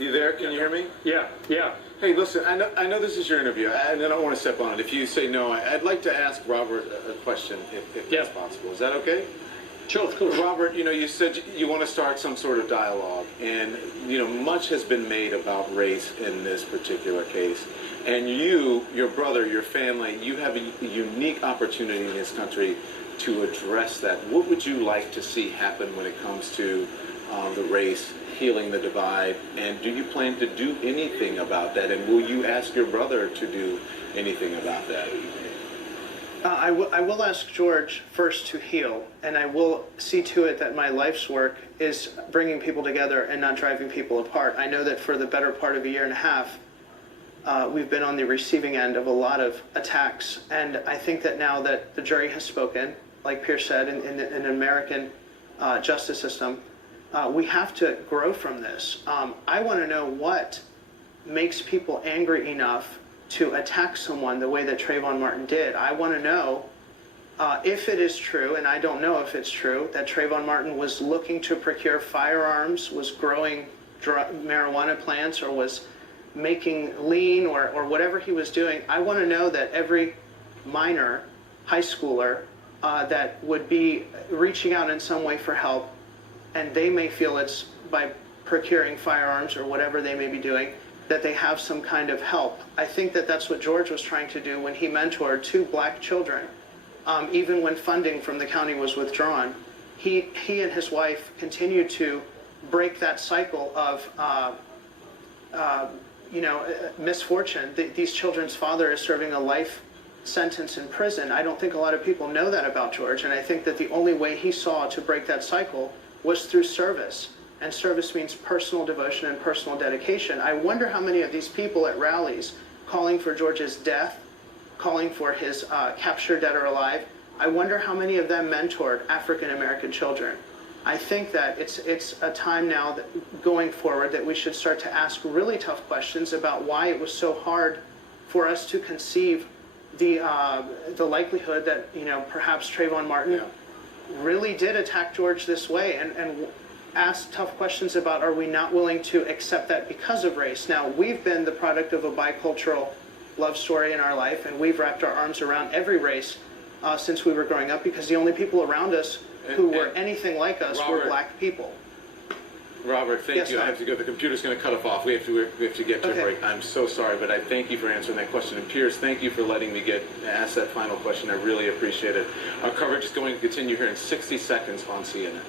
You there? Can you hear me? Yeah, yeah. Hey, listen, I know this is your interview, and I don't want to step on it. If you say no, I'd like to ask Robert a question, if that's possible. Is that okay? Sure, of course. Robert, you said you want to start some sort of dialogue, and, much has been made about race in this particular case. And you, your brother, your family, you have a unique opportunity in this country to address that. What would you like to see happen when it comes to the race, healing the divide, and do you plan to do anything about that, and will you ask your brother to do anything about that? I will ask George first to heal, and I will see to it that my life's work is bringing people together and not driving people apart. I know that for the better part of a year and a half, we've been on the receiving end of a lot of attacks, and I think that now that the jury has spoken, like Pierce said, in an American justice system, we have to grow from this. I want to know what makes people angry enough to attack someone the way that Trayvon Martin did. I want to know if it is true, and I don't know if it's true, that Trayvon Martin was looking to procure firearms, was growing marijuana plants, or was making lean, or whatever he was doing. I want to know that every minor, high schooler, that would be reaching out in some way for help, and they may feel it's by procuring firearms or whatever they may be doing, that they have some kind of help. I think that that's what George was trying to do when he mentored 2 black children. Even when funding from the county was withdrawn, he and his wife continued to break that cycle of misfortune. These children's father is serving a life sentence in prison. I don't think a lot of people know that about George, and I think that the only way he saw to break that cycle was through service. And service means personal devotion and personal dedication. I wonder how many of these people at rallies calling for George's death, calling for his capture, dead or alive, I wonder how many of them mentored African-American children. I think that it's a time now that going forward that we should start to ask really tough questions about why it was so hard for us to conceive the likelihood that perhaps Trayvon Martin really did attack George this way, and ask tough questions about, are we not willing to accept that because of race? Now, we've been the product of a bicultural love story in our life, and we've wrapped our arms around every race since we were growing up, because the only people around us who were anything like us were black people. Robert, thank you. I have to go. The computer's going to cut us off. We have to get to a break. I'm so sorry, but I thank you for answering that question. And Pierce, thank you for letting me ask that final question. I really appreciate it. Our coverage is going to continue here in 60 seconds on CNN.